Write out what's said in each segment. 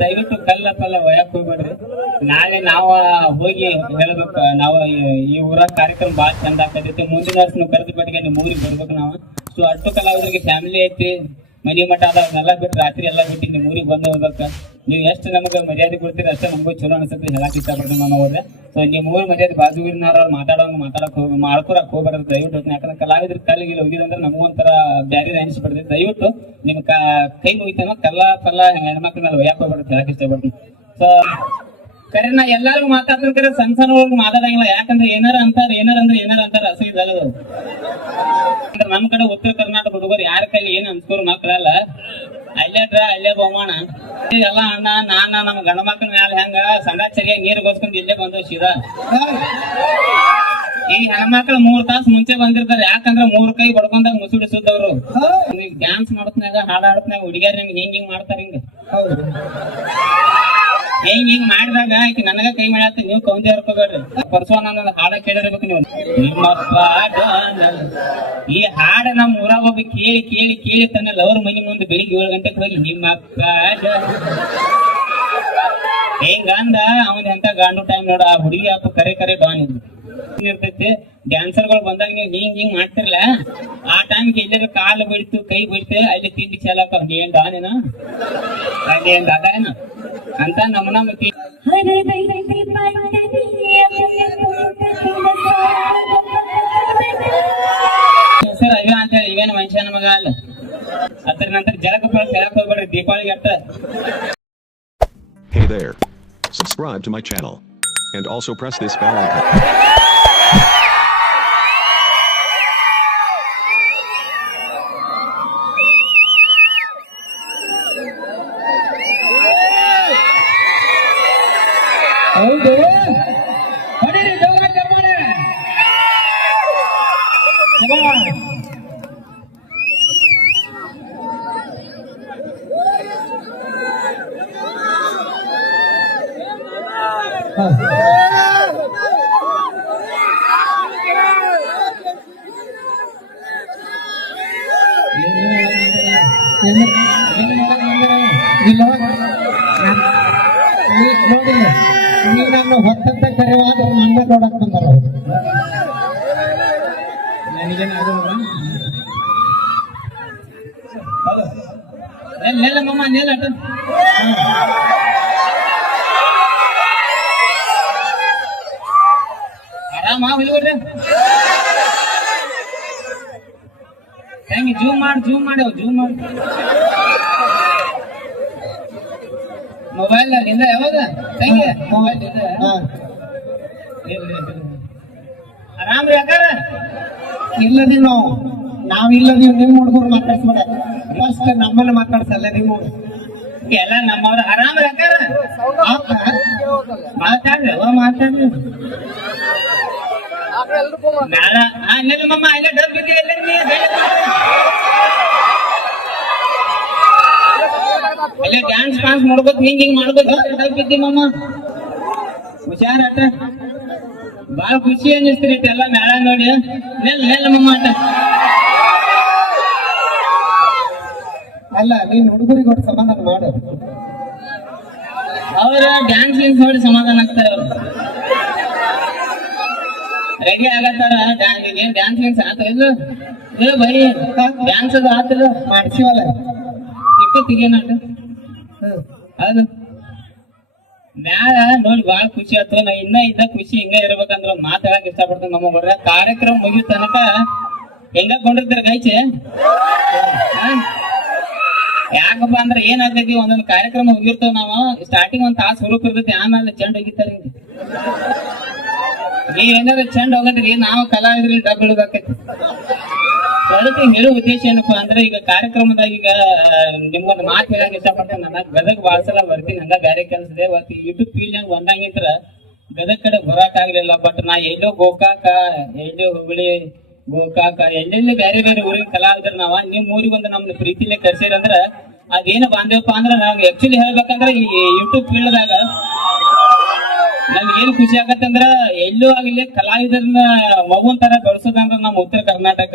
ದಯವಿಟ್ಟು ಕಲ್ಲ ಪಲ್ಲ ಒಯ್ಯಕ್ ಹೋಗ್ಬೇಡ್ರಿ. ನಾಳೆ ನಾವ ಹೋಗಿ ಹೇಳ್ಬೇಕು, ನಾವು ಈ- ಊರ ಕಾರ್ಯಕ್ರಮ ಬಾಳ ಚಂದ ಆಗ್ತೈತಿ. ಮುಂದಿನ ವರ್ಷ ನೀವು ಕರೆದ ಬಟ್ಟಿಗೆ ನಿಮ್ ಊರಿಗೆ ಬರ್ಬೇಕು ನಾವು. ಸೊ ಅಷ್ಟು ಕಲಾವಿದರಿಗೆ ಫ್ಯಾಮಿಲಿ ಐತಿ, ಮನಿ ಮಠ ಅದಾವನ್ನೆಲ್ಲ ಬಿಟ್ಟು ರಾತ್ರಿ ಎಲ್ಲ ಬಿಟ್ಟು ನಿಮ್ ಊರಿಗೆ ಬಂದು ಹೋಗ್ಬೇಕು. ನೀವು ಎಷ್ಟು ನಮಗೆ ಮರ್ಯಾದೆ ಕೊಡ್ತೀರಿ ಅಷ್ಟೇ ನಮಗೂ ಚಲೋ ಅನ್ಸುತ್ತೆ ಹೇಳಕ್ ಇಷ್ಟಪಡ್ತೀನಿ ನಾನು ಹೋದ್ರೆ ಸೊ ನೀವು ಮೂರು ಮರ್ಯಾದೆ ಬಾಜುಗಿರಿನವ್ರ ಮಾತಾಡೋಂಗ್ ಮಾತಾಡಕ್ ಹೋಗಿ ಮಾಡ್ಕೊಳಕ್ ಹೋಗ್ಬಾರ್ದು. ದಯವಿಟ್ಟು ಯಾಕಂದ್ರೆ ಕಲಾವಿದ್ರ ಕಲ್ಲಿಗೆ ಹೋಗಿದಂದ್ರೆ ನಮಗೂ ಒಂಥರ ಬ್ಯಾರೆ ಅನಿಸ್ಬಿಡ್ತೈತೆ ದಯವಿಟ್ಟು ನಿಮ್ ಕ ಮುಗಿತಾನ ಕಲ್ಲ ಪಲ್ಲ ಹೆಣ್ಮಕ್ಳ ಮೇಲೆ ಒಯ್ಯಾಕ್ ಹೋಗ್ಬಾರ್ದು ಹೇಳಕ್ ಇಷ್ಟಪಡ್ತೀನಿ. ಸೊ ಕರೆ, ನಾ ಎಲ್ಲಾರು ಮಾತಾಡ್ತೀನಿ ಕರೆ, ಸಣ್ಣ ಸಣ್ಣ ಹೋಗಿ ಮಾತಾಡಂಗಿಲ್ಲ. ಯಾಕಂದ್ರೆ ಏನಾರ ಅಂತಾರ, ಏನಾರ ಅಂದ್ರೆ ಏನಾರ ಅಂತಾರ ಹಸಿ ಅಂದ್ರೆ ನಮ್ ಕಡೆ ಉತ್ತರ ಕರ್ನಾಟಕ ಹುಡುಗರು ಯಾರ ಕೈಲಿ ಏನ್ ಅನ್ಸ್ಕೋರು ಮಕ್ಕಳಲ್ಲ ಅಲ್ಲೇ ಡ್ರ ಅಲ್ಲೇ ಬಹುಮಾನ. ಎಲ್ಲ ಅಣ್ಣ ನಾನ ನಮ್ಮ ಗಂಡ ಮಕ್ಕಳ ಮ್ಯಾಲ ಹೆಂಗ ಸಂಡ ಸರಿಯಾಗಿ ನೀರ್ ಗೋಸ್ಕೊಂಡ್ ಇಲ್ಲೇ ಬಂದು ಸೀದಾ. ಈ ಹೆಣ್ಮಕ್ಳು ಮೂರ್ ತಾಸ್ ಮುಂಚೆ ಬಂದಿರ್ತಾರೆ. ಯಾಕಂದ್ರ ಮೂರ್ ಕೈ ಬಡ್ಕೊಂಡಾಗ ಮುಸುಡಿಸಿದವ್ರು ಡ್ಯಾನ್ಸ್ ಮಾಡತ್ನಾಗ ಹಾಡಾಡತ್ನಾಗ ಹುಡುಗಿಯರ್ ನಿಮ್ಗೆ ಹಿಂಗ್ ಹಿಂಗ್ ಮಾಡ್ತಾರ ಹಿಂಗ. ಹಿಂಗ್ ಹಿಂಗ್ ಮಾಡಿದಾಗ ಆಕಿ ನನಗ ಕೈ ಮಾಡ್ಯಾತ ನೀವು ಕೌಂದಿ ಹರ್ಕೋಬೇಡ್ರಿ ಪರ್ಸೋ ನನ್ನ ಹಾಡ ಕೇಳಿರ್ಬೇಕು ನೀವು. ನಿಮ್ಮಪ್ಪ ಈ ಹಾಡ ನಮ್ಮ ಊರಾಗ ಹೋಗಿ ಕೇಳಿ ಕೇಳಿ ಕೇಳಿ ತನ್ನ ಲವರ್ ಮನಿ ಮುಂದೆ ಬೆಳಿಗ್ಗೆ ಏಳು ಗಂಟೆಗೆ ಹೋಗಿ ನಿಮ್ಮ ಹೆಂಗಂದ? ಅವನ್ ಎಂತ ಗಾಂಡು ಟೈಮ್ ನೋಡ. ಆ ಹುಡುಗಿ ಅಪ್ಪ ಕರೆ ಕರೆ ಡಾನ್ ಇದ್ಲು ಇರ್ತೈತಿ. ಡ್ಯಾನ್ಸರ್ಗಳು ಬಂದಾಗ ನೀವು ಹಿಂಗ್ ಹಿಂಗ್ ಮಾಡ್ತಿರ್ಲ? ಆ ಟೈಮ್ಗೆ ಎಲ್ಲರ ಕಾಲು ಬಿಡ್ತು ಕೈ ಬಿಡ್ತು ಅಲ್ಲಿ ತಿಂಡಿ ಚಾಲಕ ನೀ ಏನ್ ಡಾನೇನ ಅಲ್ಲಿ ಏನ್ ದಾದಾನ ಅಂತ ನಮ್ಮನ ಮತ್ತೆ ಸರ್, ಅಯ್ಯೋ ಅಂತ ಹೇಳಿ, ಇವೇನು ಮನುಷ್ಯನ ಮಗ ಅಲ್ಲ. ಅದ್ರ ನಂತರ ಜಲಕ ಪಳ ಹೇಳಕ್ ಹೋಗ್ಬೇಡ್ರಿ, ದೀಪಾವಳಿಗೆ ಅಟ್ಟ Hey there. Subscribe to my channel. And also press this bell icon. ಹೌದು ಹೊಡೀರಿ ಜೋರಾಗಿ ಜರ್ಮನಿ. Come on. ಹಾ. ಏನು- ಏನು ಮಾಡಂಗಿಲ್ಲ. ಇಲ್ಲ ನಾನ್- ನೀ- ನೋಡಿ ನೀ ನನ್ನ ಹೊತ್ತಂತ ಕರೆವಾದ್ರೆ ನನ್ನ ನೋಡಕ್ ಬಂದಾರ. ನನಗೇನು ಆಗೋಲ್ಲ ಅಟ್ಟ ಆರಾಮ ಹುಡುಗರ್ರಿ ಹೆಂಗೆ ಜೂಮ್ ಮಾಡಿ ಜೂಮ್ ಮಾಡ್ಯಾವ ಜೂಮ್ ಮಾಡಿ. ಮೊಬೈಲ್ ಇಂದ ಯಾವಾಗ? ಹೆಂಗೆ ಮೊಬೈಲ್. ಆರಾಮ್ ರೀ ಅಕ್ಕಾರ? ಇಲ್ಲದಿ ನಾವು. ನಾವ್ ಇಲ್ಲದಿ ನಿಮ್ ಹುಡುಗರು ಮಾತಾಡ್ಸ್ಬೇಡ. ಫಸ್ಟ್ ನಮ್ಮನ್ನ ಮಾತಾಡ್ಸಲ್ಲ ನೀವು. ಎಲ್ಲ ನಮ್ಮವ್ರ ಆರಾಮ್ ರೀ ಆತ ಮಾತಾಡ್ರಿ. ಅವ ಮಾತಾಡ್ರಿ. ನಾಳ ಆ ನೆಲ್ಲ ಮಮ್ಮ ಎಲ್ಲ ಡಬ್ ಇದೆ ಎಲ್ಲ ಬೆಳೆ ಡ್ಯಾನ್ಸ್ ಪಾನ್ಸ್ ಮಾಡ್ಬೇಕು? ಹಿಂಗ್ ಹಿಂಗ್ ಇದ್ದಿ ಮಮ್ಮ ಹುಷಾರ ಅಟ ಬಾಳ ಖುಷಿ ಅನ್ನಿಸ್ತೀರಿ ಎಲ್ಲ ಮೇಳ ನೋಡಿ. ನೆಲ್ಲ ನೆಲ್ ಮಮ್ಮ ಅಟ್ಟ ಅಲ್ಲ ನೀನ್ ಹುಡುಗರಿಗೆ ಒಟ್ಟು ಸಮಾಧಾನ ಮಾಡು. ಅವ್ರ ಡ್ಯಾನ್ಸ್ ಗಿನ್ಸ್ ನೋಡಿ ಸಮಾಧಾನ ಆಗ್ತಾರ ರೆಡಿ ಆಗತ್ತಾರ? ಡ್ಯಾನ್ಸ್ ಡ್ಯಾನ್ಸ್ ಗಿನ್ಸ್ ಆತ ಇಲ್ಲ ಏ ಬೈ. ಡ್ಯಾನ್ಸ್ ಅದು ಆತಿಲ್ಲ ಮಾಡ್ಸಿವಲ್ಲ ಮ್ಯಾಲ ನೋಡಿ ಬಾಳ ಖುಷಿ ಆಯ್ತು ನಾ ಇನ್ನ ಇದ್ದ ಖುಷಿ ಹಿಂಗ ಇರ್ಬೇಕಂದ್ರ ಮಾತಾಡಕ್ ಇಷ್ಟಪಡ್ತೀನಿ ನಮ್ಮ ಬರ್ರ ಕಾರ್ಯಕ್ರಮ ಮುಗಿದ ತನಕ ಹೆಂಗ ಕೊಂಡಿರ್ತಾರ ಗೈಚೆ? ಯಾಕಪ್ಪ ಅಂದ್ರ ಏನಾಗ್ತೈತಿ ಒಂದೊಂದ್ ಕಾರ್ಯಕ್ರಮ ಮುಗಿರ್ತಾವ ನಾವು ಸ್ಟಾರ್ಟಿಂಗ್ ಒಂದ್ ತಾಸು ಹುರುಪ್ ಇರ್ತೈತಿ ಆಮೇಲೆ ಚೆಂಡ್ ಹೋಗಿತಾರ ನೀ ನೀವ್ ಏನಾರ ಚೆಂಡ್ ಹೋಗದ್ರಿ ನಾವು ಕಲಾವಿದ್ರಿ ಡಬ್ ಇಡೋದಾಕೈತಿ ಅದಕ್ಕೆ ಹೇಳೋ ಉದ್ದೇಶ ಏನಪ್ಪಾ ಅಂದ್ರೆ ಈಗ ಕಾರ್ಯಕ್ರಮದಾಗ ಈಗ ನಿಮ್ಮೊಂದು ಮಾತು ಹೇಳಕ್ ಇಷ್ಟಪಟ್ಟೆ ನನ್ನ ಗದಗ ಭಾಳ ಸಲ ಬರ್ತೀನಿ. ಹಂಗ ಬೇರೆ ಕೆಲಸ ಇದೆ. ಅವತ್ತು ಯೂಟ್ಯೂಬ್ ಫೀಲ್ಡ್ ಬಂದಂಗಿದ್ರ ಗದಗ ಕಡೆ ಬರಾಕ್ ಆಗ್ಲಿಲ್ಲ. ಬಟ್ ನಾ ಎಲ್ಲೋ ಗೋಕಾಕ, ಎಲ್ಲೋ ಹುಬ್ಬಳ್ಳಿ ಗೋಕಾಕ, ಎಲ್ಲೆಲ್ಲಿ ಬೇರೆ ಬೇರೆ ಊರಿನ ಕಲಾವಿದ್ರ ನಾವ, ನಿಮ್ ಊರಿಗೆ ಒಂದು ನಮ್ನ ಪ್ರೀತಿಲೇ ಕರ್ಸಿರಂದ್ರ ಅದೇನು ಬಾಂಧವಪ್ಪ ಅಂದ್ರ ನಾವ್ ಆಕ್ಚುಲಿ ಹೇಳ್ಬೇಕಂದ್ರ ಈ ಯೂಟ್ಯೂಬ್ ಫೀಲ್ಡ್ದಾಗ ನಮ್ಗೆ ಏನ್ ಖುಷಿ ಆಗತ್ತಂದ್ರ ಎಲ್ಲೂ ಆಗಿಲ್ಲ ಕಲಾವಿದರನ್ನ ಮಗುನ್ ತರ ಬೆಳೆಸೋದಂದ್ರ ನಮ್ಮ ಉತ್ತರ ಕರ್ನಾಟಕ.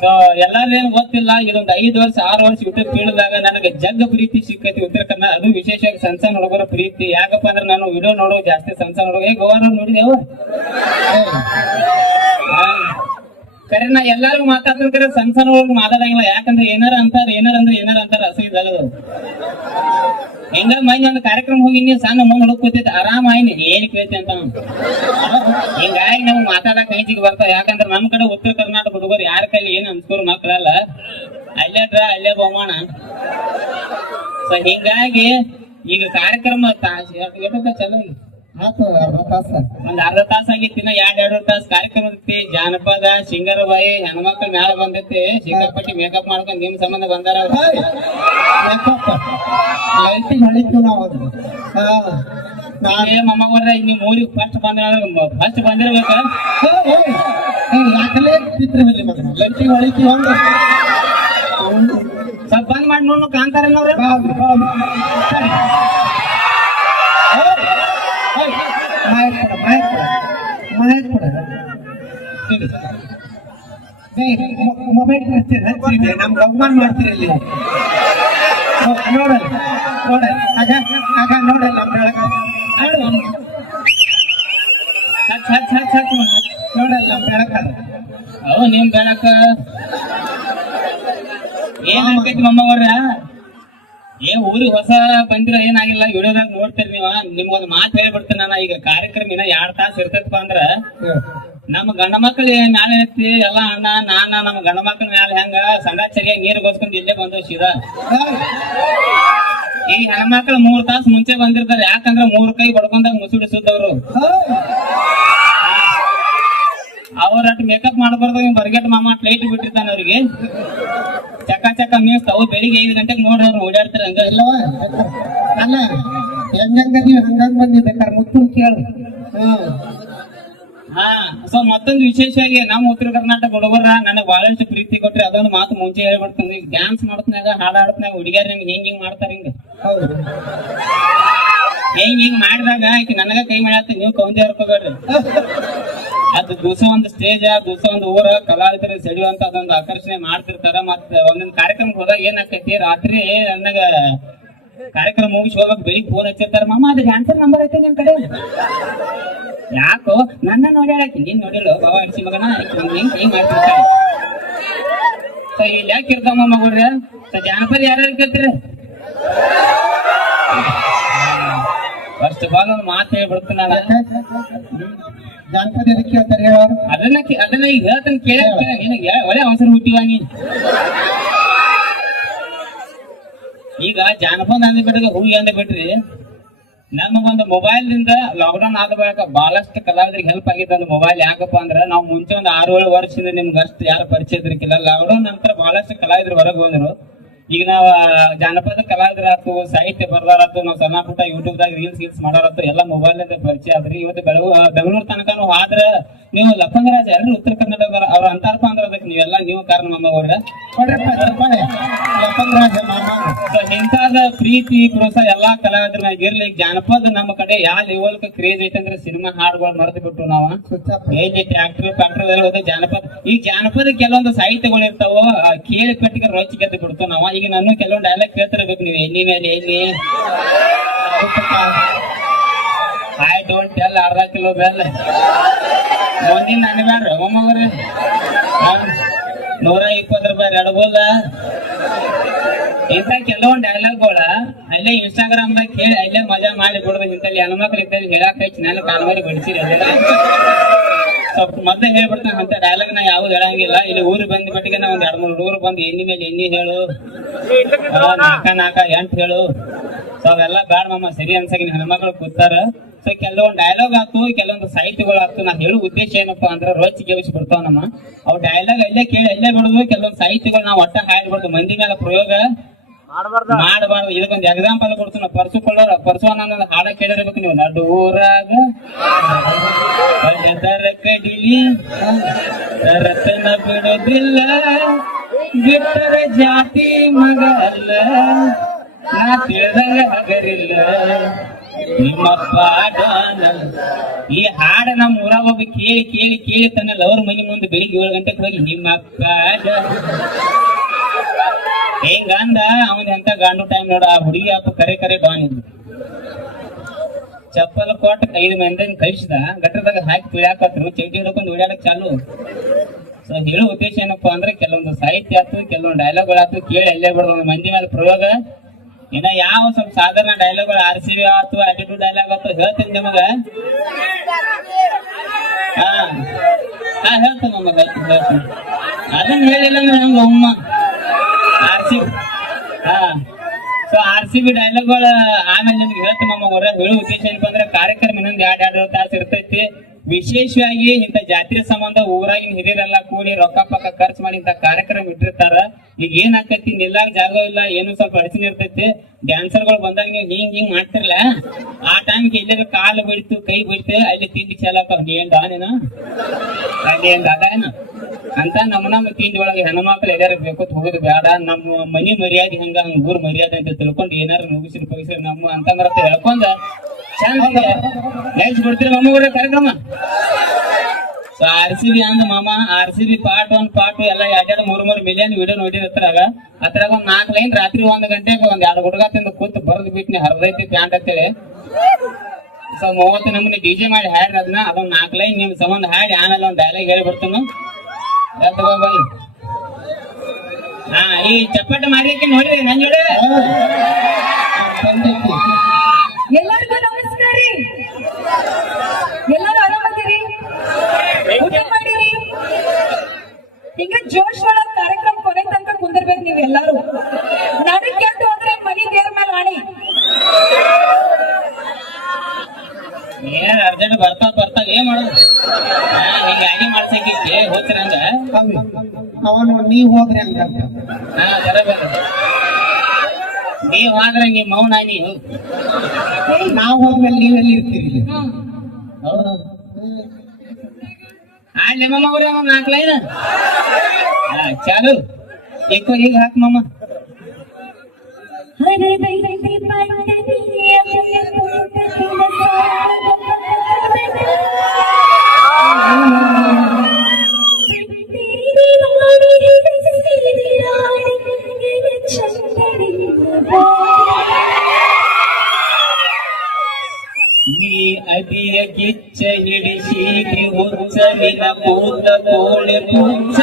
ಸೊ ಎಲ್ಲಾರೇನು ಎಲ್ಲಾರು ಏನ್ ಗೊತ್ತಿಲ್ಲ ಇದೊಂದು ಐದು ವರ್ಷ ಆರು ವರ್ಷ ಉತ್ತರ ಕೇಳಿದಾಗ ನನಗೆ ಜಗ್ ಪ್ರೀತಿ ಸಿಕ್ಕೈತಿ ಉತ್ತರ ಕನ್ನಡ ಅದು ವಿಶೇಷವಾಗಿ ಸಣ್ಣ ಸಣ್ಣ ಹುಡುಗರ ಪ್ರೀತಿ. ಯಾಕಪ್ಪ ಅಂದ್ರೆ ನಾನು ವಿಡಿಯೋ ನೋಡೋ ಜಾಸ್ತಿ ಸಣ್ಣ ಸಣ್ಣ ಹುಡುಗ. ಏ ಗೋವಾ ನೋಡಿದೇವ ಕರೆ ನಾ ಎಲ್ಲಾರು ಮಾತಾಡ್ತೀನಿ ಕರೆ ಸಣ್ಣ ಸಣ್ಣ ಒಳಗೆ ಮಾತಾಡಂಗಿಲ್ಲ. ಯಾಕಂದ್ರೆ ಏನಾರ ಅಂತಾರ, ಏನಾರ ಅಂದ್ರೆ ಏನಾರ ಅಂತಾರ ಅಸೈದಲ್ಲ ಹೆಂಗ ಮೈನ್ ಒಂದು ಕಾರ್ಯಕ್ರಮ ಹೋಗಿ ನೀವು ಸಣ್ಣ ಮುಂದ್ ಹುಡುಕ್ಕೋತೈತಿ ಕೂತೈತಿ ಆರಾಮ ಆಯ್ನಿ. ಏನ್ ಕೇಳ್ತಿ ಅಂತ. ಹಿಂಗಾಗಿ ನಾವು ಮಾತಾಡಕ್ ಕೈಜಿಗೆ ಬರ್ತಾವ ಯಾಕಂದ್ರೆ ನಮ್ ಕಡೆ ಉತ್ತರ ಕರ್ನಾಟಕ ಹುಡುಗರು ಯಾರ ಕೈಲಿ ಏನ್ ಅನ್ಸ್ಕೋರು ಮಕ್ಕಳಲ್ಲ. ಅಲ್ಲೇ ಡ್ರ ಅಲ್ಲೇ ಬಹುಮಾನ. ಸೊ ಹಿಂಗಾಗಿ ಈಗ ಕಾರ್ಯಕ್ರಮ ಚಲೋ? ಆತು ಅರ್ಧ ತಾಸ ಒಂದ್ ಅರ್ಧ ತಾಸ ಆಗಿತ್ತು ಇನ್ನ ಎರಡ್ ಎರಡು ತಾಸ ಕಾರ್ಯಕ್ರಮ ಐತಿ ಜಾನಪದ ಸಿಂಗರಬಾಯಿ ಬಾಯಿ ಹೆಣ್ಮಕ್ಳ ಮ್ಯಾಲ ಬಂದೈತಿ. ಸಿಕ್ಕಾಪಟ್ಟಿ ಮೇಕಪ್ ಮಾಡ್ಕೊಂಡ್ ನಿಮ್ ಸಂಬಂಧ ಬಂದಾರ. ಲೈಟಿಂಗ್ ಹೊಳಿತೀವಿ ನಾವು ಏ ಮೊಮ್ಮಗವ್ರ ನಿಮ್ ಊರಿಗೆ ಫಸ್ಟ್ ಬಂದ್ರ ಫಸ್ಟ್ ಬಂದಿರ್ಬೇಕ? ಯಾಕಲೇ ಮಗನ ಲೈಟಿಂಗ್ ಸ್ವಲ್ಪ ಬಂದ್ ಮಾಡಿ ನೋಡ್ ಕಾಂತಾರನ್ನವ್ರ ಮಾಯಕ್ ಕೊಡ ಮಾಯಕ್ ಕೊಡ ಮಾಯಕ್ ಕೊಡ ಮೊಬೈಲ್ ಹಚ್ಚಿರಿ ಹಚ್ಚಿರಿ ನಮ್ಗೆ ಅವಮಾನ ಮಾಡ್ತೀರಿ ಇಲ್ಲಿ ನೋಡಲ್ಲ ನೋಡಲ್ಲ ಹಚ್ ಹಚ್. ನೋಡಲ್ಲ ಬೆಳಕ ಬೆಳಕ ಏನ್ ಆಗ್ತೈತಿ ಮೊಮ್ಮಗವ್ರ ಏ ಊರಿಗೆ ಹೊಸ ಬಂದಿರ ಏನಾಗಿಲ್ಲ, ವಿಡಿಯೋದಾಗ ನೋಡ್ತೀರಿ ನೀವ. ನಿಮ್ಗೊಂದ್ ಮಾತು ಹೇಳ್ಬಿಡ್ತೀನಿ ನಾನು. ಈಗ ಕಾರ್ಯಕ್ರಮ ಇನ್ನ ಎರಡ್ ತಾಸ ಇರ್ತೈತಪ್ಪ ಅಂದ್ರ ನಮ್ಮ ಗಂಡ ಮಕ್ಳ ಮ್ಯಾಲ ಎತ್ತಿ ಎಲ್ಲ ಅಣ್ಣ ನಾನ ನಮ್ಮ ಗಂಡ ಮಕ್ಳ ಮ್ಯಾಲೆ ಹೆಂಗ? ಸಣ್ಣ ಚರಿಯಾಗಿ ನೀರ್ ಗೋಸ್ಕೊಂಡ್ ಇಲ್ಲೇ ಬಂದು ಸೀದಾ. ಈ ಹೆಣ್ಮಕ್ಳು ಮೂರ್ ತಾಸ ಮುಂಚೆ ಬಂದಿರ್ತಾರೆ. ಯಾಕಂದ್ರ ಮೂರ್ ಕೈ ಬಡ್ಕೊಂಡಾಗ ಮುಸುಡಿ ಸುದ್ದವ್ರು. ಅವ್ರ ಅಟ್ ಮೇಕಪ್ ಮಾಡಬಾರ್ದು ನೀವು ಬರ್ಗೆಟ್ ಮಾಮ ಲೈಟ್ ಬಿಟ್ಟಿರ್ತಾನೆ ಅವ್ರಿಗೆ. ಚಕ್ಕ ಚಕ ಅವು ಬೆಳಿಗ್ಗೆ ಐದು ಗಂಟೆಗೆ ನೋಡ್ರಿ ಅವ್ರು ಓಡಾಡ್ತಾರ ಹಂಗ. ಅಲ್ಲವ ಅಲ್ಲ, ಹೆಂಗಂಗ ನೀವು ಹಂಗಂಗ್ ಬಂದಿರ್ಬೇಕಾರ ಮುತ್ತು ಕೇಳು. ಹ್ಮ್. ಹಾ. ಸೊ ಮತ್ತೊಂದು ವಿಶೇಷವಾಗಿ ನಮ್ಮ ಉತ್ತರ ಕರ್ನಾಟಕ ಹುಡುಗರ ನನಗೆ ಬಹಳಷ್ಟು ಪ್ರೀತಿ ಕೊಟ್ರಿ. ಅದೊಂದು ಮಾತು ಮುಂಚೆ ಹೇಳ್ಬಿಡ್ತೀನಿ. ಈಗ ಡ್ಯಾನ್ಸ್ ಮಾಡ್ತಾಗ ಹಾಡು ಆಡ್ತನಾಗ ಹುಡುಗಿಯರ್ ನಿಮ್ಗೆ ಹೆಂಗ್ ಹಿಂಗ್ ಮಾಡ್ತಾರ ಹಿಂಗ? ಹೌದು. ಹಿಂಗ್ ಹಿಂಗ್ ಮಾಡಿದಾಗ ಆಕಿ ನನಗ ಕೈ ಮಾಡ್ಯಾತ ನೀವು ಕೌಂದಿ ಹರ್ಕೋಬೇಡ್ರಿ. ಅದು ದಿವಸ ಒಂದು ಸ್ಟೇಜ್ ದಿವಸ ಒಂದು ಊರ ಕಲಾವಿದರು ಸೆಳೆಯುವಂತ ಅದೊಂದು ಆಕರ್ಷಣೆ ಮಾಡ್ತಿರ್ತಾರ. ಮತ್ತ ಒಂದೊಂದು ಕಾರ್ಯಕ್ರಮಕ್ಕೆ ಹೋದಾಗ ಏನಾಗ್ತೈತಿ? ರಾತ್ರಿ ನನಗ ಕಾರ್ಯಕ್ರಮ ಮುಗಿಸಿ ಹೋಗಕ್ ಬೆಳಿಗ್ಗೆ ಫೋನ್ ಹಚ್ಚಿರ್ತಾರ ಮಾಮ ಅದಕ್ಕೆ ಆನ್ಸರ್ ನಂಬರ್ ಐತೆ ನಿಮ್ ಕಡೆ. ಯಾಕೋ ನನ್ನ ನೋಡ್ಯಾಳಕಿ ನೀನ್ ನೋಡಿಲ್ಲ ಬಾಬಾ ಅಡಿಸಿ ಮಗನ ಹಿಂಗ್ ಹಿಂಗ್ ಸೊ ಇಲ್ಲಿ ಯಾಕೆ ಇರ್ತಾವ ಮಗಳ್ರ ಸೊ ಜಾನಪದ ಯಾರ್ಯಾರು ಕೇಳ್ತೀರಿ? ಫಸ್ಟ್ ಬಾಲ್ ಒಂದು ಮಾತು ಹೇಳ್ಬಿಡ್ತೀನಿ ನಾನು. ಜಾನಪದ ಎದಕ್ಕೆ ಹೇಳ್ತಾರೆ ಹೇಳೋರು ಅದನ್ನ ಅದನ್ನ ಈಗ ಹೇಳ್ತಾನೆ ಕೇಳ ನಿನಗೆ ಒಳ್ಳೆ ಅವಸರ ಹುಟ್ಟಿವ ನೀ ಈಗ ಜಾನಪದ ಅಂದ ಬಿಟ್ಟರೆ ಹೂ ಅಂದ ಬಿಟ್ರಿ ನಮಗೊಂದು ಮೊಬೈಲ್ ದಿಂದ ಲಾಕ್ಡೌನ್ ಆದ ಬಳಿಕ ಬಹಳಷ್ಟು ಕಲಾವಿದರಿಗೆ ಹೆಲ್ಪ್ ಆಗಿದೆ ಒಂದು ಮೊಬೈಲ್ ಯಾಕಪ್ಪ ಅಂದ್ರೆ ನಾವು ಮುಂಚೆ ಒಂದು ಆರು ಏಳು ವರ್ಷದಿಂದ ನಿಮ್ಗೆ ಅಷ್ಟು ಯಾರು ಪರಿಚಯ ಇದ್ರಿಕಿಲ್ಲ ಲಾಕ್ಡೌನ್ ನಂತರ ಬಹಳಷ್ಟು ಕಲಾವಿದರು ಹೊರಗೆ ಬಂದರು ಈಗ ನಾವು ಜಾನಪದ ಕಲಾವಿದರಾತು ಸಾಹಿತ್ಯ ಬರ್ದಾರತ್ತು ನಾವು ಸಣ್ಣ ಪುಟ್ಟ ಯೂಟ್ಯೂಬ್ ದಾಗ ರೀಲ್ಸ್ ಗೀಲ್ಸ್ ಮಾಡೋರತ್ತು ಎಲ್ಲ ಮೊಬೈಲ್ನಿಂದ ಪರಿಚಯ ಆದ್ರಿ. ಇವತ್ತು ಬೆಳಗು ಬೆಂಗಳೂರು ತನಕ ಆದ್ರ ನೀವು ಲಕ್ಷ್ಮಣರಾಜ ಎಲ್ರು ಉತ್ತರ ಕನ್ನಡ ಅವ್ರ ಅಂತಾರಪ್ಪ ಅಂದ್ರೆ ಅದಕ್ಕೆ ನೀವೆಲ್ಲ ನೀವು ಕಾರಣ ಮಮ್ಮ ಅವ್ರ? ಮಾಮ. ಸೊ ಇಂಥದ ಪ್ರೀತಿ ಪ್ರೋತ್ಸಾಹ ಎಲ್ಲಾ ಕಲಾವಿದ್ರ ಮ್ಯಾಗ ಇರ್ಲಿ ಜಾನಪದ ನಮ್ಮ ಕಡೆ ಯಾವ ಲೆವೆಲ್ ಕ್ರೇಜ್ ಐತೆ ಅಂದ್ರೆ ಸಿನಿಮಾ ಹಾಡುಗಳು ಮರೆತು ಬಿಟ್ಟು ನಾವ. ಸುಚ್ಚಪ್ಪ. ಆಕ್ಟರ್ ಹೋದ ಜಾನಪದ ಈ ಜಾನಪದ ಕೆಲವೊಂದು ಸಾಹಿತ್ಯಗಳು ಇರ್ತಾವ ಕೇಳಿ ಕಟ್ಟಿಗೆ ರೊಚ್ಚಿ ಗೆದ್ದು ಬಿಡ್ತಾವ ನಾವ. ಈಗ ನಾನು ಕೆಲವೊಂದು ಡೈಲಾಗ್ ಕೇಳ್ತಿರ್ಬೇಕು ನೀವು. ಎಲ್ಲಿ ಮೇಲೆ ಎಲ್ಲಿ ಐ ಡೋಂಟ್ ಟೆಲ್ ಅರ್ಧ ಕಿಲೋ ಬೆಲ್ಲ. ಮುಂದಿನ ನನ್ನ ಬ್ಯಾಡ್ರ ಒಮ್ಮಗ್ರಿ ನೂರ ಇಪ್ಪತ್ತು ರೂಪಾಯಿ ನಡ್ಬೋದ ಇಂಥ ಕೆಲವೊಂದು ಡೈಲಾಗ್ಗಳ ಅಲ್ಲೇ ಇನ್ಸ್ಟಾಗ್ರಾಮ್ ದಾಗ ಕೇಳಿ, ಅಲ್ಲೇ ಮಜಾ ಮಾಡಿ ಬಿಡೋದು ಇಂಥಲ್ಲಿ ಹೆಣ್ಮಕ್ಳು ಇದ್ದಲ್ಲಿ ಹೇಳಕ್ ಹಚ್ಚಿ ನಾನು ಕಾಲ್ ಬಿಡ್ಸಿರಿ ಸ್ವಲ್ಪ ಮೊದ್ಲು ಹೇಳ್ಬಿಡ್ತಾನೆ, ಅಂತ ಡೈಲಾಗ್ ನಾ ಯಾವ್ದು ಹೇಳಂಗಿಲ್ಲ. ಇಲ್ಲಿ ಊರಿಗೆ ಬಂದ ಮಟ್ಟಿಗೆ ನಾ ಒಂದ್ ಎರಡ್ ಮೂರು ಹುಡುಗರು ಬಂದು ಎಣ್ಣಿ ಮೇಲೆ ಎಣ್ಣಿ ಹೇಳು. ನಾಲ್ಕ ನಾಕ ಎಂಟ್ ಹೇಳು. ಸೊ ಅವೆಲ್ಲ ಬ್ಯಾಡ ಮಮ್ಮ ಸರಿ ಅನ್ಸಗಿ ಹೆಣ್ಮಕ್ಳು ಕೂತಾರ. ಸೊ ಕೆಲವೊಂದು ಡೈಲಾಗ್ ಆತು ಕೆಲವೊಂದು ಸಾಹಿತ್ಯಗಳು ಆತು. ನಾನು ಹೇಳೋ ಉದ್ದೇಶ ಏನಪ್ಪಾ ಅಂದ್ರೆ ರೋಚ್ ಗೆವಿಸಿ ಬಿಡ್ತಾವ ನಮ್ಮ. ಅವ್ ಡೈಲಾಗ್ ಅಲ್ಲೇ ಕೇಳಿ ಅಲ್ಲೇ ಬಿಡುದು. ಕೆಲವೊಂದು ಸಾಹಿತ್ಯಗಳು ನಾವು ಒಟ್ಟ ಹಾಡ್ಬಿಡುದು ಮಂದಿ ಮೇಲೆ ಪ್ರಯೋಗ. ಮಾಡಬಾರ್ದು? ಇದಕ್ಕೊಂದು ಎಕ್ಸಾಂಪಲ್ ಕೊಡ್ತೀನಿ. ಪರ್ಸು ಕೊಳ್ಳೋರ ಪರ್ಸು ಅನ್ನೋ ಹಾಡ ಕೇಳಿರ್ಬೇಕು ನೀವು. ನಡೂರಾಗ ಕಡಿಲಿ ರತನ ಬಿಡೋದಿಲ್ಲ. ಬಿಟ್ಟರೆ ಜಾತಿ ಮಗ ಅಲ್ಲ. ನಾ ನಿಮ್ಮಪ್ಪ ಈ ಹಾಡ ನಮ್ಮ ಊರಾಗ ಒಬ್ಬ ಕೇಳಿ ಕೇಳಿ ಕೇಳಿ ತನ್ನ ಲವರ್ ಮನೆ ಮುಂದೆ ಬೆಳಿಗ್ಗೆ ಏಳು ಗಂಟೆಗೆ ಹೋಗಿ ನಿಮ್ಮಪ್ಪ ಹೆಂಗಂದ ಅವನ ಎಂತ ಗಾಂಡು ಟೈಮ್ ನೋಡ, ಆ ಹುಡುಗಿ ಅಪ್ಪ ಕರೆ ಕರೆ ಬಾನಿ ಚಪ್ಪಲ್ ಕೊಟ್ಟು ಐದು ಮಂದಿ ಕಳಿಸಿದ. ಗಟ್ಟರದಾಗ ಹಾಕಿ ತುಳಿಯಾಕತ್ರು. ಚೈಟಿ ಹಿಡ್ಕೊಂಡು ಓಡಾಡಕ್ ಚಾಲು. ಸೊ ಹೇಳೋ ಉದ್ದೇಶ ಏನಪ್ಪಾ ಅಂದ್ರೆ, ಕೆಲವೊಂದು ಸಾಹಿತ್ಯ ಆತು ಕೆಲವೊಂದು ಡೈಲಾಗ್ ಆತು ಕೇಳಿ ಅಲ್ಲೇ ಬಿಡೋದು ಮಂದಿ ಮೇಲೆ ಪ್ರಯೋಗ. ಇನ್ನ ಯಾವ ಸ್ವಲ್ಪ ಸಾಧಾರಣ ಡೈಲಾಗ್ ಆರ್ ಸಿ ಬಿ ಆತು ಆಟಿಟ್ಯೂಡ್ ಡೈಲಾಗ್ ಆತು ಹೇಳ್ತೀನಿ ನಿಮಗ. ಹಾ. ಹಾ, ಹೇಳ್ತೀನಿ ಅದನ್ನ ಹೇಳಿಲ್ಲ ಅಂದ್ರೆ ನಮ್ಗೆ ಅಮ್ಮ ಆರ್ ಸಿ ಹಾ. ಸೊ ಆರ್ ಸಿ ಬಿ ಡೈಲಾಗ್ಗಳು ಆಮೇಲೆ ನಿಮ್ಗೆ ಹೇಳ್ತೀನಿ, ನಮ್ಮ ಹೇಳೋ ಉದ್ದೇಶ ಏನಪ್ಪ ಅಂದ್ರೆ ಕಾರ್ಯಕ್ರಮ ಇನ್ನೊಂದು ಎರಡು ಎರಡು ತಾಸು ಇರ್ತೈತಿ. ವಿಶೇಷವಾಗಿ ಇಂತ ಜಾತ್ರೆ ಸಂಬಂಧ ಊರಾಗಿನ ಹಿರಿಯರೆಲ್ಲ ಕೂಡಿ ರೊಕ್ಕ ಪಕ್ಕ ಖರ್ಚು ಮಾಡಿ ಇಂತ ಕಾರ್ಯಕ್ರಮ ಇಟ್ಟಿರ್ತಾರ. ಈಗ ಏನ್ ಆಕೈತಿ? ನಿಲ್ಲಾಕ ಜಾಗ ಇಲ್ಲ, ಏನು ಸ್ವಲ್ಪ ಅಡಚಣೆ ಇರ್ತೈತಿ. ಡ್ಯಾನ್ಸರ್ಗಳು ಬಂದಾಗ ನೀವು ಹಿಂಗ್ ಹಿಂಗ್ ಮಾಡ್ತಿರ್ಲ? ಆ ಟೈಮ್ಗೆ ಎಲ್ಲರ ಕಾಲು ಬಿಡ್ತು, ಕೈ ಬಿಡ್ತು, ಅಲ್ಲಿ ತಿಂಡಿ ಚಾಲಕ ನೀ ಏನ್ ದಾನೇನ? ಅಲ್ಲಿ ಏನ್ ಅಂತ ನಮ್ಮನ ನಮ್ಮ ತಿಂಡಿ ಒಳಗೆ ಹೆಣ್ಮಕ್ಳು ಎಲ್ಲಾರು ಬೇಕು ಹೋಗೋದು ಬೇಡ. ನಮ್ಮ ಮನಿ ಮರ್ಯಾದೆ ಹಂಗ ಹಂಗ ಊರ್ ಮರ್ಯಾದೆ ಅಂತ ತಿಳ್ಕೊಂಡು ಏನಾರು ನುಗ್ಸಿರಿ ಪಗಿಸಿರಿ ನಮ್ಮ ಅಂತಂದ್ರ ಹೇಳ್ಕೊಂಡ ಚಂದ ಬಿಡ್ತೀರಿ ಮಮ್ಮ ಕಾರ್ಯಕ್ರಮ? ಸೊ ಆರ್ ಸಿ ಬಿ ಅಂದ ಮಾಮ R C B part one part ಎಲ್ಲ ಎರಡೆರಡು ಮೂರ್, ಮೂರು ಮಿಲಿಯನ್ ವಿಡಿಯೋ ನೋಡಿರತ್ರಾಗ ಅದ್ರಾಗ. ಒಂದ್ ನಾಲ್ಕು ಲೈನ್ ರಾತ್ರಿ ಒಂದ್ ಗಂಟೆಗೆ ಒಂದ್ ಎರಡು ಹುಡುಗ ತಿಂದು ಕೂತ್ ಬರದ್ ಬಿಟ್ನಿ, ಹರ್ದೈತಿ ಪ್ಯಾಂಟ್ ಅಂತೇಳಿ. ಸೊ ಮೂವತ್ತು ನಮೂನಿ ಡಿ ಜೆ ಮಾಡಿ ಹಾಡ್ರಿ ಅದನ್ನ. ಅದೊಂದ್ ನಾಲ್ಕು ಲೈನ್ ನಿಮ್ ಸಂಬಂಧ ಹಾಡಿ, ಆಮೇಲೆ ಒಂದ್ ಡೈಲಾಗ್ ಹೇಳಿ ಬಿಡ್ತಾನು ಬಾಯ್ ಹಾ ಈ ಚಪ್ಪಟ ಮಾರಿಯಕ್ಕೆ ನೋಡ್ರಿ ನನ್ ಜೋಡ? ಎಲ್ಲರಿಗೂ ನಮಸ್ಕಾರ ರೀ. ಎಲ್ಲರೂ ಆರಾಮದಿರಿ? ಊಟ ಮಾಡಿರಿ? ಹಿಂಗ ಜೋಶ್ ಒಳಗ್ ಕಾರ್ಯಕ್ರಮ ಕೊನೆ ತನಕ ಕುಂದಿರ್ಬೇಕು ನೀವೆಲ್ಲರೂ. ನನಗ್ ಕೆಟ್ಟು ಅಂದ್ರೆ ಮನಿ ದೇವ್ರ ಮೇಲೆ ಆಣಿ. ಏನ್ ಅರ್ಜೆಂಟ್ ಬರ್ತಾ ಬರ್ತಾ ಏನ್ ಮಾಡೋದು? ಹಾ, ಹಿಂಗಾಗಿ ಮಾಡ್ಸಕ್ಕೆ ಹೋಗ್ತಿರಂಗ ಅವನು ನೀವ್ ಹೋದ್ರೆ ಹಂಗಂತ ಹಾ ಬರಬೇಕು ನೀವ್ ಆದ್ರೆ ನಿಮ್ ಮೌನ ನೀವು ನಾವ್ ಹೋದ್ಮೇಲೆ ನೀವೆಲ್ಲಿ ಇರ್ತೀರಿ ಇಲ್ಲಿ? ಹೌದು. ಆಡ್ಲಿ ಮಮ್ಮ ಅವ್ರೆ ಒಂದ್ ನಾಲ್ಕು ಲೈನ್ ಹಾ ಚಾಲು. ಈಗ ಈಗ ಹಾಕ್ ಮಮ್ಮ ಹರದೈತಿ ಪಟ್ಟಣಿಯ ನೀ ಅದಿಯ ಕಿಚ್ಚ ಹಿಡಿಸಿದಿ ಹುಚ್ಚ ನಿನ ಕೂತ ಕೋಳಿ ಪುಚ್ಚ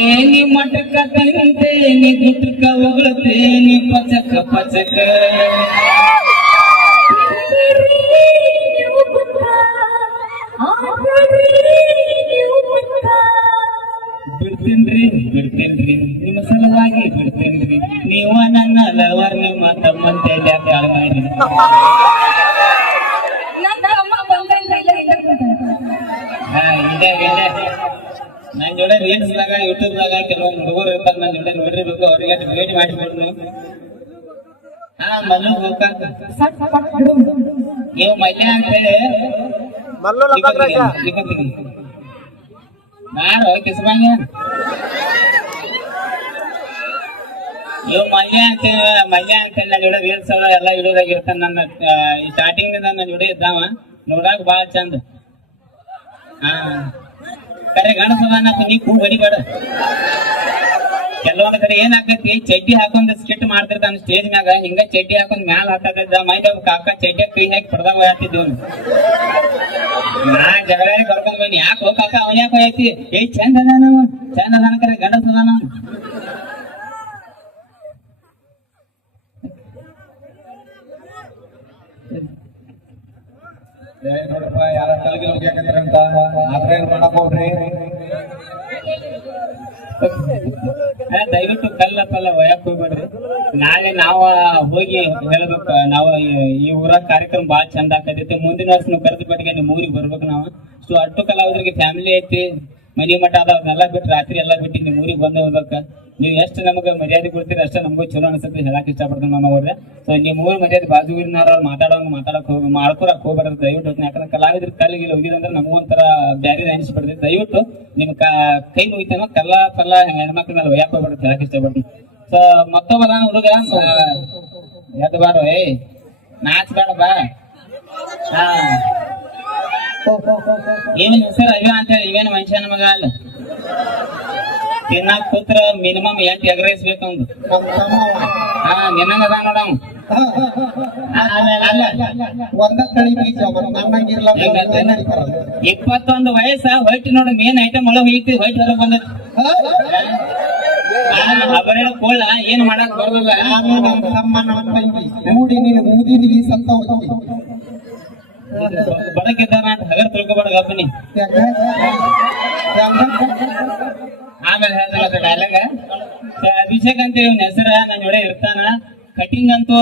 ಆಡ್ತೇನಿ ಮಟಕ ತಂತೇನಿ ಒಗಳತೆ ನೀ ಪಚಕ ಪಚಕ. ಬಿಡ್ತೇನ್ರಿ ಬಿಡ್ತೀನ್ರಿ ನಿಮ್ಮ ಸಲುವಾಗಿ ಬಿಡ್ತೀನ್ರಿ. ನೀವ ನನ್ನ ಲವರ್ ನಿಮ್ಮ ತಮ್ಮಂತೆ ಯಾಕೆ ಹಾಳು ಮಾಡಿ ಹಾ ಇದೆ ಇದೆ. ಜೋಡಿ ರೀಲ್ಸ್ ದಾಗ ಯೂಟ್ಯೂಬ್ ದಾಗ ಕೆಲವೊಂದು ಹುಡುಗರು ಇರ್ತಾರೆ ನನ್ನ ಜೋಡಿ ನೋಡಿರ್ಬೇಕು ಅವ್ರಿಗೆ ಭೇಟಿ ಮಾಡಿಕೊಡ್ನು ಹಾ ಮಲ್ಲು ನೀವು ಮಲ್ಯ ಅಂತ ಹೇಳಿ ಯಾರು? ಕಿಸ್ಬಂಗ ಇವ್ ಮಲ್ಯ ಅಂತ ಮಲ್ಯ ಅಂತ ನನ್ನ ಜೋಡಿ ರೀಲ್ಸ್ ಅದ ಎಲ್ಲ ಹಿಡಿಯೋದಾಗ ಇರ್ತಾನ ನನ್ನ ಸ್ಟಾರ್ಟಿಂಗ್ ನನ್ನ ಜೋಡಿ ಇದ್ದಾವ. ನೋಡಾಕ ಬಹಳ ಚಂದ. ಹಾ. ಕರೆ ಗಣಸದಾನ ನೀ ಕೂ ಬಡಿಬೇಡ ಕೆಲವೊಂದ್ ಕಡೆ ಏನಾಗ್ತೈತಿ, ಚಡ್ಡಿ ಹಾಕೊಂಡ್ ಸ್ಕಿಟ್ ಮಾಡ್ತಿರ್ತಾನ ಸ್ಟೇಜ್ ಮ್ಯಾಗ, ಹಿಂಗ ಚಡ್ಡಿ ಹಾಕೊಂಡ್ ಮ್ಯಾಲ ಹಾಕತ್ತಿದ್ದ ಮೈದ ಕಾಕ ಚಡ್ಡಿ ಕೈ ಹಾಕಿ ಪಡ್ದಾಗ ಹೋಗ್ತಿದ್ವಿ ನಾ ಜಗಳ ಕರ್ಕೊಂಡ್ ಬನ್ನಿ ಯಾಕೆ ಹೋಗ್ ಕಾಕ? ಅವನ್ ಯಾಕೆ ಹೋಯ್ತಿ ಏ ಚಂದ ಅದಾನ ಚಂದ ಅದಾನ ಕರೆ ಗಂಡಸ ಅದಾನ ಅವ. ಏ ನೋಡಪ್ಪ, ಯಾರ ತಲೆಗೆ ಏನ್ ದಯವಿಟ್ಟು ಕಲ್ಲ ಪಲ್ಲ ಒಯ್ಯಕ್ ಹೋಗ್ಬೇಡ್ರಿ. ನಾಳೆ ನಾವ ಹೋಗಿ ಹೇಳ್ಬೇಕು, ನಾವು ಈ- ಊರ ಕಾರ್ಯಕ್ರಮ ಬಾಳ ಚಂದ ಆಕತೈತಿ. ಮುಂದಿನ ವರ್ಷ ನೀವು ಕರೆದು ಬಟ್ಟಿಗೆ ನಿಮ್ ಊರಿಗೆ ಬರ್ಬೇಕು ನಾವು. ಸೊ ಅಟ್ಟು ಕಲಾವಿದರಿಗೆ ಫ್ಯಾಮಿಲಿ ಐತಿ, ಮನಿ ಮಠ ಅದಾವನ್ನೆಲ್ಲ ಬಿಟ್ಟು ರಾತ್ರಿ ಎಲ್ಲ ಬಿಟ್ಟು ನಿಮ್ ಊರಿಗೆ ಬಂದು ಹೋಗ್ಬೇಕ. ನೀವು ಎಷ್ಟು ನಮಗೆ ಮರ್ಯಾದೆ ಕೊಡ್ತೀರಿ ಅಷ್ಟೇ ನಮಗೂ ಚಲೋ ಅನ್ಸುತ್ತೆ ಹೇಳಕ್ ಇಷ್ಟಪಡ್ತೀನಿ ನಮ್ಮ ಅವ್ರೆ. ಸೊ ನಿಮ್ ಮೂರು ಮರ್ಯಾದೆ ಬಾಜುಗಿನವ್ರ ಮಾತಾಡೋಂಗ ಮಾತಾಡಕ್ ಹೋಗಿ ಮಾಡ್ಕೊಳಕ್ ಹೋಗ್ಬಾರ್ದು. ದಯವಿಟ್ಟು ಯಾಕಂದ್ರೆ ಕಲಾವಿದ್ರ ಕಲ್ಲಿಗೆ ಹೋಗಿದಂದ್ರೆ ನಮಗೂ ಒಂಥರ ಬ್ಯಾರೆ ಅನಿಸ್ಬಿಡ್ತೈತಿ ದಯವಿಟ್ಟು ನಿಮ್ ಕ ಮುಗಿತಾನ ಕಲ್ಲ ಪಲ್ಲ ಹೆಣ್ಮಕ್ಳ ಮೇಲೆ ಒಯ್ಯಾಕ್ ಹೋಗ್ಬಾರ್ದು ಹೇಳಕ್ ಇಷ್ಟಪಡ್ತೀನಿ. ಸೊ ಮತ್ತೊಬ್ಬ ಹುಡುಗ. ಎದ್ದು ಬಾರೋ, ಏ, ನಾಚ್ ಬೇಡ ಬಾ. ಹಾ. ಏನ್ ಅಂತ ಇವೇನು ಮನುಷ್ಯ ಮಗ ಅಲ್ಲ? ತಿನ್ನಾಕ್ ಕೂತ್ರ ಮಿನಿಮಮ್ ಎಂಟು ಎಗ್ರೈಸ್ ಬೇಕಂದು ನಮ್ಮ ಹಾ, ನಿನ್ನಂಗ ಅದ ನೋಡ ಇಪ್ಪತ್ತೊಂದು ವಯಸ್ಸ ಹೊಯ್ಟ್ ನೋಡು ಮೇನ್ ಐಟಮ್ ಒಳಗೆ ಹೋಯ್ತಿ ಹೊಯ್ಟ್ ಹೊರಗೆ ಬಂದ ಕೋಳ, ಏನ್ ಮಾಡಕ್ ಬರೋದಿಲ್ಲ. ಮೂಡಿ ನೀನು ಮುದಿನಿಗೆ ಸತ್ತ ಬಡಕಿದ್ದಾರ ಅಂತ ಹಗರ್ ಗಪ್ಪನಿ? ಆಮೇಲೆ ಹೇಳ್ದಲ್ಲ ಡೈಲಾಗ ಅಭಿಷೇಕ್ ಅಂತ ಇವ್ನ ಹೆಸರ ನನ್ ಜೋಡೆ ಇರ್ತಾನ. ಕಟಿಂಗ್ ಅಂತೂ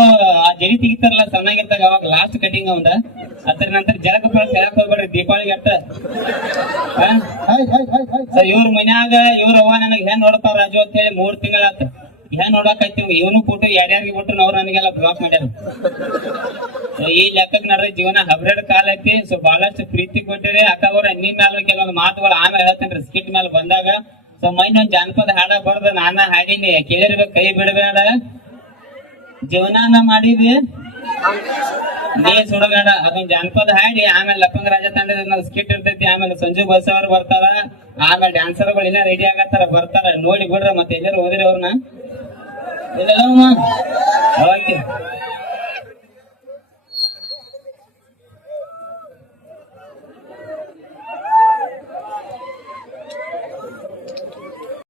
ಆ ಜರಿ ತೆಗಿತಾರಲ್ಲ ಸಣ್ಣಾಗಿರ್ತಾಗ ಅವಾಗ ಲಾಸ್ಟ್ ಕಟಿಂಗ್ ಅವಂದ. ಅದ್ರ ನಂತರ ಜಲಕ ಹೇಳಕ್ ಹೋಗ್ಬೇಡ್ರಿ ದೀಪಾವಳಿಗೆ ಅಟ್ಟ. ಇವ್ರ ಮನ್ಯಾಗ ಇವ್ರ ಅವ್ವ ನನಗೆ ಹೆಂಗ್ ನೋಡ್ತಾರ ರಾಜು ಅಂತ ಹೇಳಿ ಮೂರ್ ತಿಂಗಳಾತ. ಹೆಣ್ ನೋಡಕತ್ತೀವಿ ಇವನು ಫೋಟೋ ಯಾರ್ಯಾರಿಗೆ ಬಿಟ್ಟು ಅವ್ರು ನನಗೆಲ್ಲ ಬ್ಲಾಕ್ ಮಾಡ್ಯಾರ. ಈ ಲೆಕ್ಕಕ್ ನಡ್ರಿ, ಜೀವನ ಹಬ್ರೆಡ್ ಕಾಲ ಐತಿ ಸೊ ಬಹಳಷ್ಟು ಪ್ರೀತಿ ಕೊಟ್ಟಿರಿ. ಅಕ್ಕ ಅವ್ರ ಮೇಲೆ ಮ್ಯಾಲ ಕೆಲವೊಂದು ಮಾತುಗಳು ಆಮೇಲೆ ಹೇಳ್ತೇನೆ ಸ್ಕಿಟ್ ಮೇಲೆ ಬಂದಾಗ. ಸೊ ಮೈನ್ ಒಂದ್ ಜಾನಪದ ಹಾಡ ಬರ್ದ ನಾನ ಹಾಡೀನಿ ಕೇಳಿರ್ಬೇಕು ಕೈ ಬಿಡಬೇಡ. ಜೀವನಾನ ಮಾಡಿದ್ವಿ ನೀ ಸುಡಬೇಡ. ಅದೊಂದ್ ಜಾನಪದ ಹಾಡಿ, ಆಮೇಲೆ ಲಪ್ಪಂಗ ರಾಜ ತಂಡದ ಸ್ಕಿಟ್ ಇರ್ತೈತಿ, ಆಮೇಲೆ ಸಂಜು ಬಸ್ ಅವ್ರು ಬರ್ತಾರ. ಆಮೇಲೆ ಡ್ಯಾನ್ಸರ್ಗಳು ಇನ್ನ ರೆಡಿ ಆಗತ್ತಾರ, ಬರ್ತಾರ. ನೋಡಿ ಬಿಡ್ರ ಮತ್ತೆ ಎಲ್ಲರೂ ಓದಿರಿ ಅವ್ರನ್ನ. Yun na lang, man.